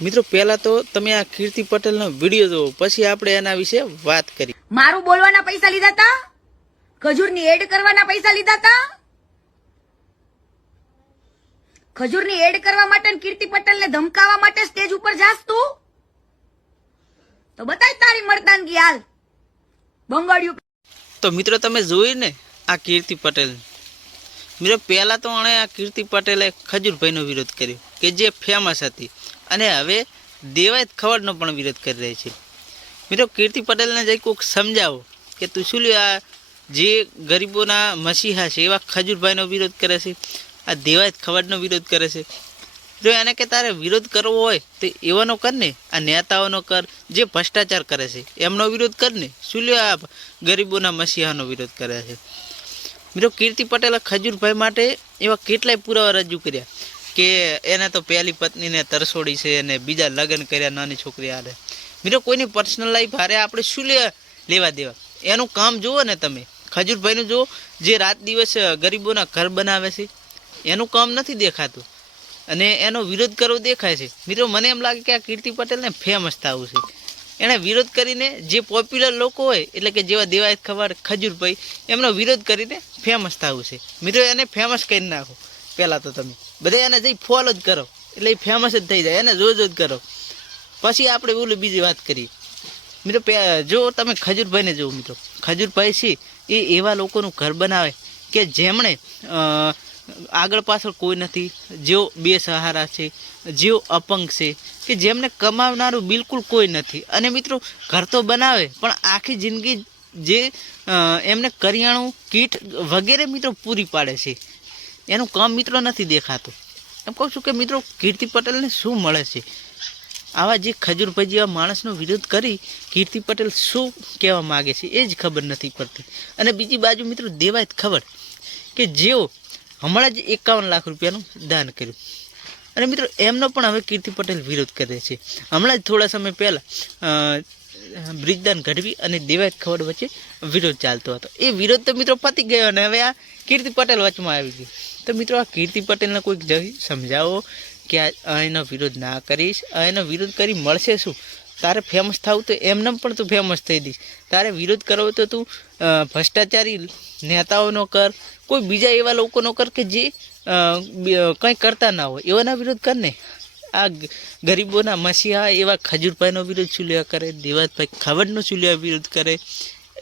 મિત્રો પહેલા તો તમે આ કીર્તિ પટેલનો વીડિયો જોવો પછી આપણે એના વિશે વાત કરી મારું બોલવાના પૈસા લીધા તા? ખજૂરની એડ કરવાના પૈસા લીધા તા? ખજૂરની એડ કરવા માટે કીર્તિ પટેલને ધમકાવવા માટે સ્ટેજ ઉપર જાસ તું? તો બતાય તારી મરદાનગી હાલ. બંગાળ્યું તો મિત્રો તમે જોયું ને આ કીર્તિ પટેલ. મિત્રો પહેલા તો આણે આ કીર્તિ પટેલે ખજૂરભાઈનો વિરોધ કર્યો કે જે ફેમસ હતી. અને હવે દેવાયત ખવડનો પણ વિરોધ કરી રહી છે. મિત્રો, કીર્તિ પટેલને જઈ કોઈક સમજાવો કે તું શું આ જે ગરીબોના મસીહા છે, એવા ખજૂરભાઈનો વિરોધ કરે છે, આ દેવાયત ખવડનો વિરોધ કરે છે. જો એને કે તારે વિરોધ કરવો હોય, તો એવાનો કર ને, આ નેતાઓનો કર, જે ભ્રષ્ટાચાર કરે છે, એમનો વિરોધ કર ને શું આ ગરીબોના મસીહાનો વિરોધ કરે છે. મિત્રો, કીર્તિ પટેલે ખજૂરભાઈ માટે એવા કેટલાય પુરાવા રજૂ કર્યા. કે એને તો પહેલી પત્નીને તરસોડી છે અને બીજા લગ્ન કર્યા નાની છોકરી હારે. મિત્રો કોઈની પર્સનલ લાઈફ હારે આપણે શું લેવા દેવા? એનું કામ જુઓ ને તમે. ખજૂરભાઈનું જુઓ, જે રાત દિવસ ગરીબોના ઘર બનાવે છે, એનું કામ નથી દેખાતું. અને એનો વિરોધ કરવો દેખાય છે. મિત્રો મને એમ લાગે કે આ કીર્તિ પટેલને ફેમસ થવું છે. એણે વિરોધ કરીને જે પોપ્યુલર લોકો હોય, એટલે કે જેવા દેવાયત ખબર ખજૂરભાઈ, એમનો વિરોધ કરીને ફેમસ થવું છે. મિત્રો એને ફેમસ કરી નાખો. પહેલાં તો તમે. બધા એને જઈ ફોલો જ કરો. એટલે એ ફેમસ જ થઈ જાય. એને જોજો જ કરો. પછી આપણે ઓલું બીજી વાત કરીએ. મિત્રો જો તમે ખજૂરભાઈને જુઓ મિત્રો. ખજૂરભાઈ છે, એ એવા લોકોનું ઘર બનાવે કે જેમણે આગળ પાછળ કોઈ નથી. જેઓ બે સહારા છે, જેઓ અપંગ છે, કે જેમને કમાવનારું બિલકુલ કોઈ નથી. અને મિત્રો, ઘર તો બનાવે, પણ આખી જિંદગી જે એમને કરિયાણું, કીટ વગેરે મિત્રો પૂરી પાડે છે. એનું કામ મિત્રો નથી દેખાતું. એમ કહું છું કે મિત્રો, કીર્તિ પટેલને શું મળે છે? આવા જે ખજૂરભાઈ જેવા માણસનો વિરોધ કરી કીર્તિ પટેલ શું કહેવા માગે છે એ જ ખબર નથી પડતી. અને બીજી બાજુ મિત્રો, દેવાય ખબર કે જેઓ હમણાં જ એકાવન લાખ રૂપિયાનું દાન કર્યું. અને મિત્રો, એમનો પણ હવે કીર્તિ પટેલ વિરોધ કરે છે. હમણાં જ થોડા સમય પહેલાં બ્રિજદાન ગઢવી અને દેવાયત ખવડ વચ્ચે વિરોધ ચાલતો હતો. એ વિરોધ તો મિત્રો પતી ગયો અને હવે આ કીર્તિ પટેલ વચમાં આવી ગઈ તો મિત્રો આ કીર્તિ પટેલને કોઈક સમજાવો કે આ એનો વિરોધ ના કરીશ એનો વિરોધ કરી મળશે શું? તારે ફેમસ થવું તો એમને પણ તું ફેમસ થઈ દઈશ તારે વિરોધ કરવો તો તું ભ્રષ્ટાચારી નેતાઓનો કર, કોઈ બીજા એવા લોકોનો કર કે જે કંઈ કરતા ના હોય. એવાના વિરોધ કર ને. આ ગરીબોના મસીહા એવા ખજૂરભાઈનો વિરોધ ચૂલ્યા કરે, દેવાતભાઈ ખવડનો ચૂલ્યા વિરોધ કરે.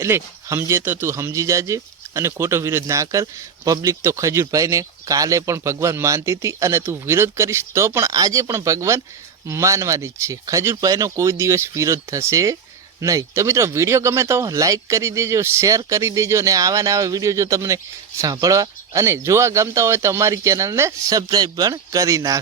એટલે સમજે તો તું સમજી જાજે અને ખોટો વિરોધ ના કર. પબ્લિક તો ખજૂરભાઈને કાલે પણ ભગવાન માનતી હતી અને તું વિરોધ કરીશ તો પણ આજે પણ ભગવાન માનવાની જ છે. ખજૂરભાઈનો કોઈ દિવસ વિરોધ થશે નહીં. તો મિત્રો, વીડિયો ગમે તો લાઈક કરી દેજો, શેર કરી દેજો અને આવા ને આવા વીડિયો જો તમને સાંભળવા અને જોવા ગમતા હોય તો અમારી ચેનલને સબસ્ક્રાઈબ પણ કરી નાખજો.